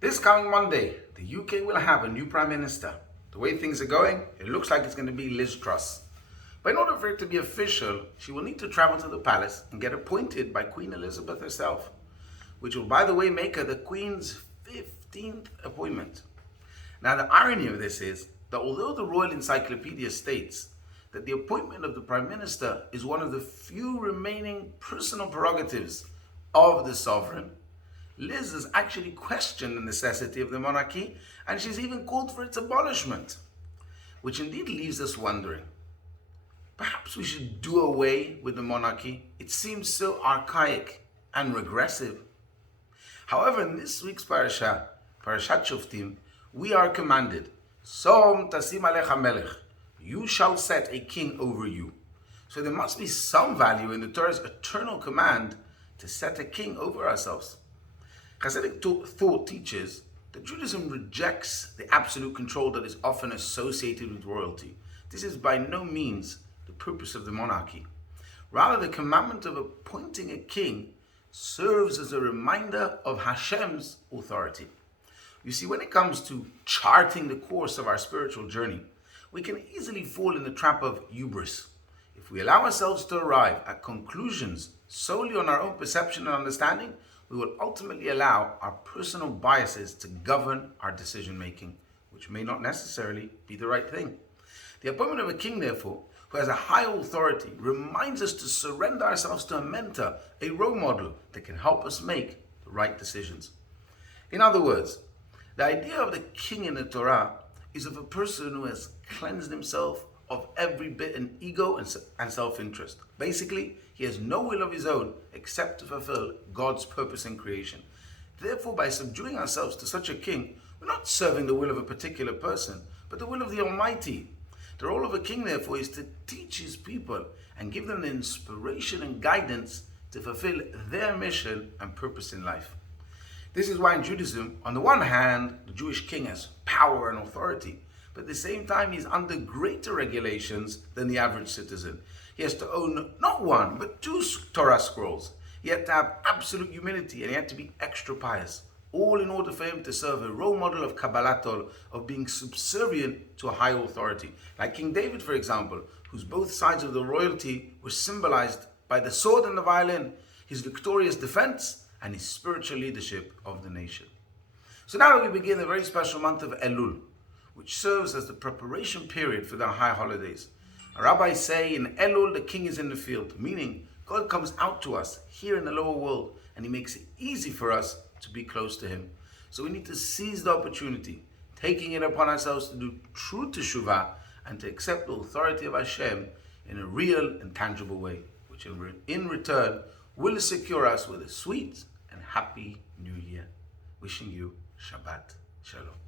This coming Monday, the UK will have a new Prime Minister. The way things are going, it looks like it's going to be Liz Truss. But in order for it to be official, she will need to travel to the palace and get appointed by Queen Elizabeth herself, which will, by the way, make her the Queen's 15th appointment. Now, the irony of this is that although the Royal Encyclopedia states that the appointment of the Prime Minister is one of the few remaining personal prerogatives of the sovereign, Liz has actually questioned the necessity of the monarchy, and she's even called for its abolishment, which indeed leaves us wondering. Perhaps we should do away with the monarchy. It seems so archaic and regressive. However, in this week's Parashat Shoftim, we are commanded, Som tasim alecha melech, you shall set a king over you. So there must be some value in the Torah's eternal command to set a king over ourselves. Hasidic thought teaches that Judaism rejects the absolute control that is often associated with royalty. This is by no means the purpose of the monarchy. Rather, the commandment of appointing a king serves as a reminder of Hashem's authority. You see, when it comes to charting the course of our spiritual journey, we can easily fall in the trap of hubris. If we allow ourselves to arrive at conclusions solely on our own perception and understanding, we will ultimately allow our personal biases to govern our decision-making, which may not necessarily be the right thing. The appointment of a king, therefore, who has a high authority, reminds us to surrender ourselves to a mentor, a role model that can help us make the right decisions. In other words, the idea of the king in the Torah is of a person who has cleansed himself of every bit of ego and self-interest. Basically, he has no will of his own except to fulfill God's purpose in creation. Therefore, by subduing ourselves to such a king, we're not serving the will of a particular person, but the will of the Almighty. The role of a king, therefore, is to teach his people and give them the inspiration and guidance to fulfill their mission and purpose in life. This is why in Judaism, on the one hand, the Jewish king has power and authority, but at the same time, he's under greater regulations than the average citizen. He has to own not one, but 2 Torah scrolls. He had to have absolute humility, and he had to be extra pious, all in order for him to serve a role model of Kabbalatol, of being subservient to a high authority. Like King David, for example, whose both sides of the royalty were symbolized by the sword and the violin, his victorious defense, and his spiritual leadership of the nation. So now we begin the very special month of Elul, which serves as the preparation period for the high holidays. Our rabbis say in Elul, the king is in the field, meaning God comes out to us here in the lower world, and he makes it easy for us to be close to him. So we need to seize the opportunity, taking it upon ourselves to do true teshuvah and to accept the authority of Hashem in a real and tangible way, which in return will secure us with a sweet and happy new year. Wishing you Shabbat Shalom.